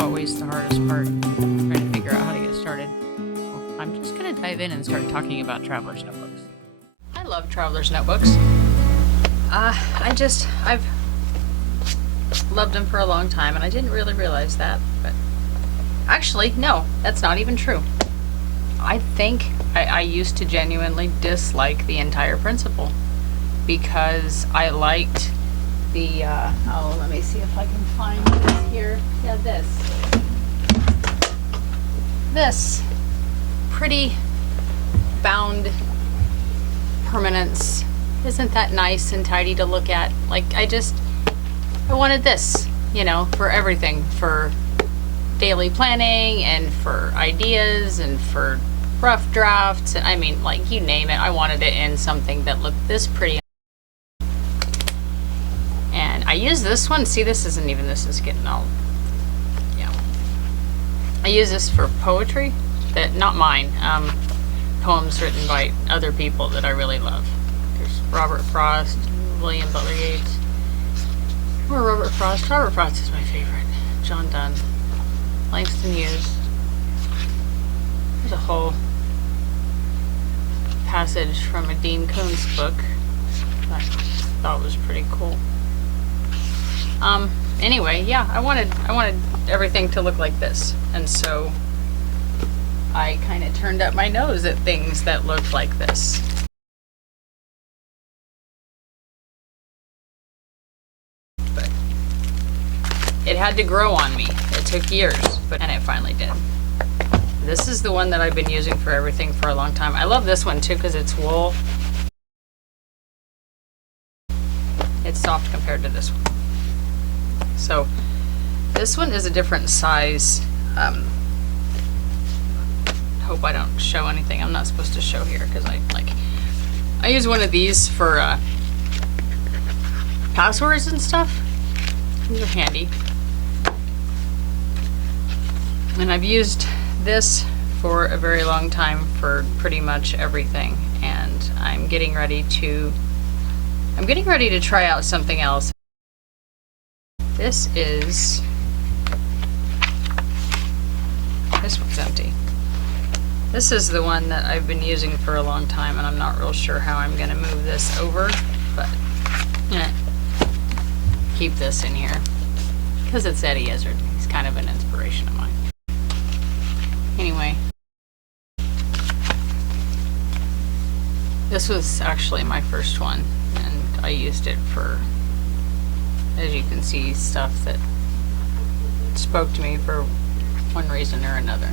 always the hardest part, trying to figure out how to get started. Well, I'm just going to dive in and start talking about Traveler's Notebooks. I love Traveler's Notebooks. I've loved them for a long time, and I didn't really realize that, but actually, no, that's not even true. I think I used to genuinely dislike the entire principle because I liked the, let me see if I can find this here. Yeah, this pretty bound permanence. Isn't that nice and tidy to look at? Like, I wanted this, you know, for everything, for daily planning and for ideas and for rough drafts. And I mean, like, you name it, I wanted it in something that looked this pretty. And I use this one. See, this is getting all, yeah. I use this for poetry, that, not mine, poems written by other people that I really love. There's Robert Frost, William Butler Yeats, or Robert Frost. Robert Frost is my favorite. John Donne, Langston Hughes. There's a whole passage from a Dean Koontz book that I thought was pretty cool. Anyway, yeah, I wanted everything to look like this, and so I kind of turned up my nose at things that looked like this. But it had to grow on me. It took years, and it finally did. This is the one that I've been using for everything for a long time. I love this one too because it's wool. It's soft compared to this one. So this one is a different size. Hope I don't show anything I'm not supposed to show here because I use one of these for passwords and stuff. These are handy. And I've used this for a very long time for pretty much everything, and I'm getting ready to try out something else. This one's empty. This is the one that I've been using for a long time, and I'm not real sure how I'm gonna move this over, but I'm gonna keep this in here because it's Eddie Izzard. He's kind of an inspiration of mine. Anyway, this was actually my first one, and I used it for, as you can see, stuff that spoke to me for one reason or another.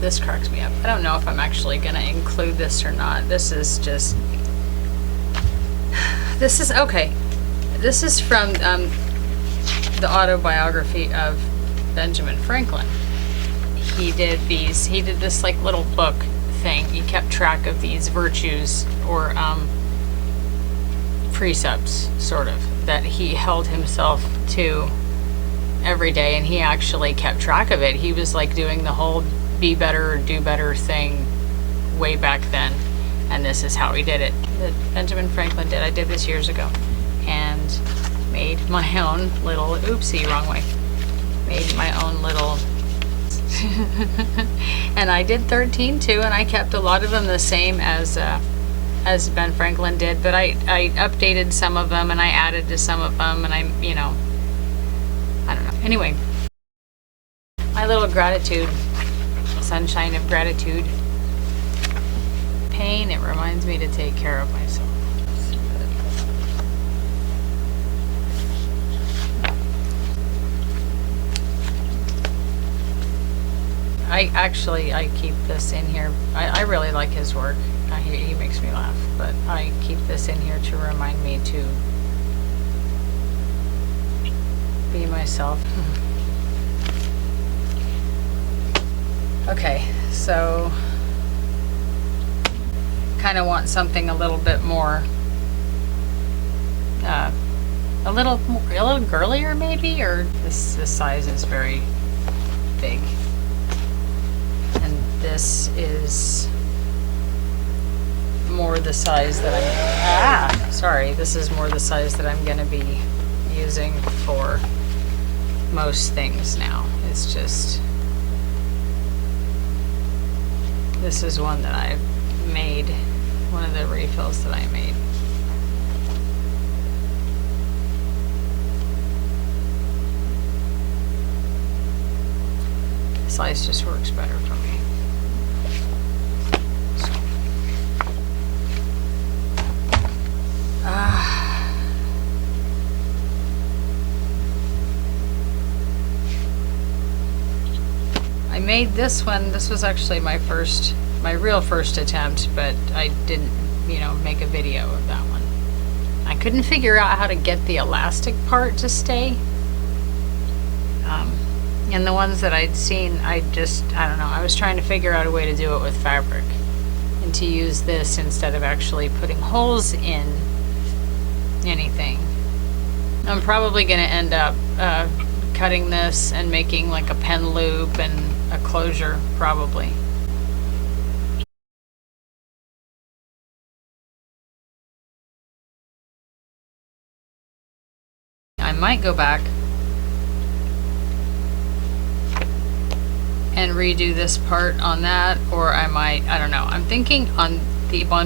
This cracks me up. I don't know if I'm actually gonna include this or not. This is okay. This is from the autobiography of Benjamin Franklin. He did this like little book thing. He kept track of these virtues or precepts, sort of, that he held himself to every day, and he actually kept track of it. He was like doing the whole be better or do better thing way back then, and this is how he did it. That Benjamin Franklin did. I did this years ago and made my own little, oopsie, wrong way, made my own little and I did 13 too, and I kept a lot of them the same as as Ben Franklin did, but I updated some of them and I added to some of them, and I don't know. Anyway, my little gratitude, sunshine of gratitude. Pain, it reminds me to take care of myself. I keep this in here. I really like his work. He makes me laugh, but I keep this in here to remind me to be myself. Okay, so kind of want something a little bit more, a little girlier maybe, or this size is very big. And this is more the size that this is more the size that I'm gonna be using for most things now. It's just, this is one that I've made, one of the refills that I made. Size just works better for me. So. I made this one. This was actually my real first attempt, but I didn't, make a video of that one. I couldn't figure out how to get the elastic part to stay. And the ones that I'd seen, I don't know, I was trying to figure out a way to do it with fabric and to use this instead of actually putting holes in anything. I'm probably going to end up cutting this and making like a pen loop and a closure, probably. I might go back and redo this part on that, or I don't know. I'm thinking on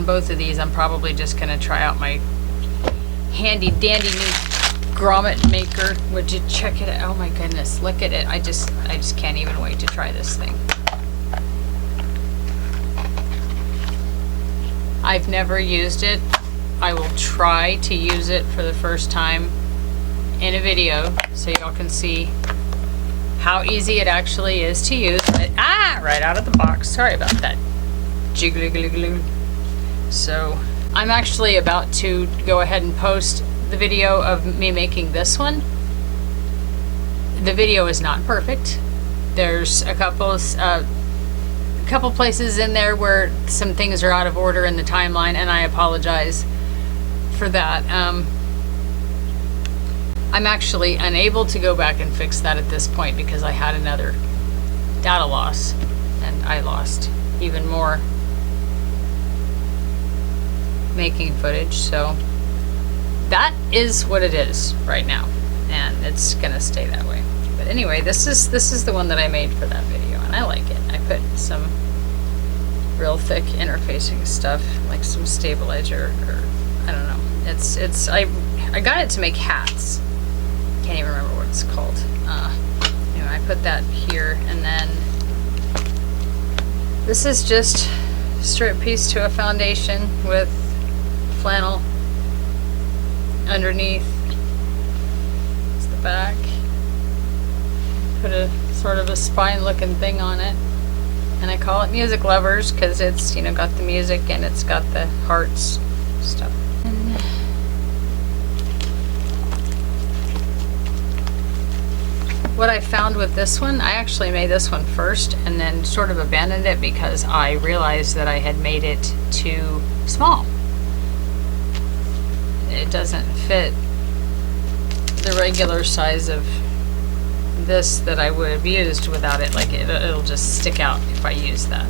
both of these, I'm probably just gonna try out my handy dandy new grommet maker. Would you check it out? Oh my goodness, look at it. I just can't even wait to try this thing. I've never used it. I will try to use it for the first time in a video so y'all can see how easy it actually is to use. Right out of the box. Sorry about that. Jiggly. So I'm actually about to go ahead and post the video of me making this one. The video is not perfect. There's a couple places in there where some things are out of order in the timeline, and I apologize for that. I'm actually unable to go back and fix that at this point because I had another data loss, and I lost even more making footage. So that is what it is right now, and it's gonna stay that way. But anyway, this is the one that I made for that video, and I like it. I put some real thick interfacing stuff, like some stabilizer, or I don't know. I got it to make hats. Can't even remember what it's called. Anyway, I put that here, and then this is just a strip piece to a foundation with flannel underneath. It's the back. Put a sort of a spine looking thing on it, and I call it Music Lovers because it's got the music and it's got the hearts stuff. And what I found with this one, I actually made this one first and then sort of abandoned it because I realized that I had made it too small. It doesn't fit the regular size of this that I would have used without it. Like it'll just stick out if I use that.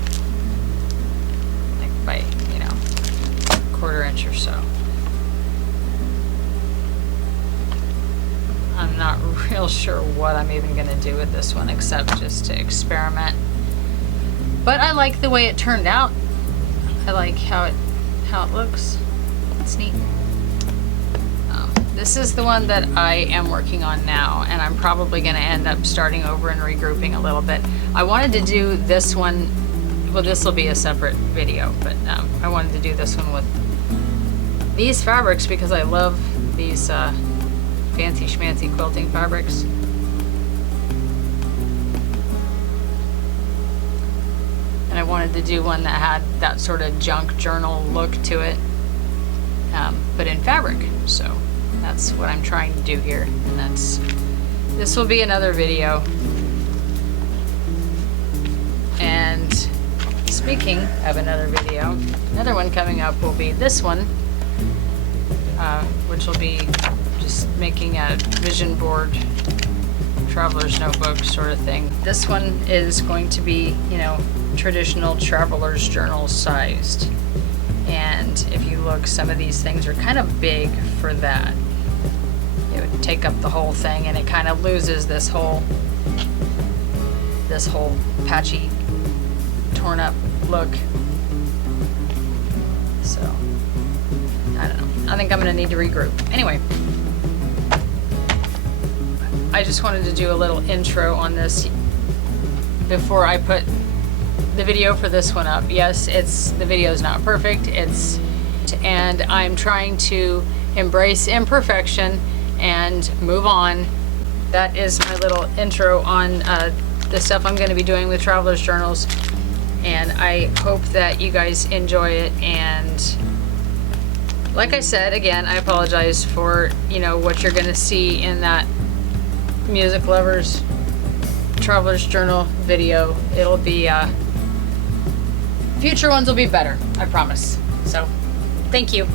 Like by, quarter inch or so. I'm not real sure what I'm even going to do with this one except just to experiment. But I like the way it turned out. I like how how it looks. It's neat. This is the one that I am working on now, and I'm probably going to end up starting over and regrouping a little bit. I wanted to do this one, well, this will be a separate video, but I wanted to do this one with these fabrics because I love these fancy schmancy quilting fabrics. And I wanted to do one that had that sort of junk journal look to it, but in fabric. So that's what I'm trying to do here, and this will be another video. And speaking of another video, another one coming up will be this one, which will be just making a vision board, traveler's notebook sort of thing. This one is going to be, you know, traditional traveler's journal sized. And if you look, some of these things are kind of big for that. It would take up the whole thing, and it kind of loses this whole patchy, torn up look. So, I don't know. I think I'm gonna need to regroup. Anyway, I just wanted to do a little intro on this before I put the video for this one up. Yes, the video's not perfect. And I'm trying to embrace imperfection and move on. That is my little intro on the stuff I'm going to be doing with Traveler's Journals, and I hope that you guys enjoy it. And like I said, again, I apologize for, you know, what you're going to see in that Music Lovers Traveler's Journal video. It'll be future ones will be better, I promise. So thank you.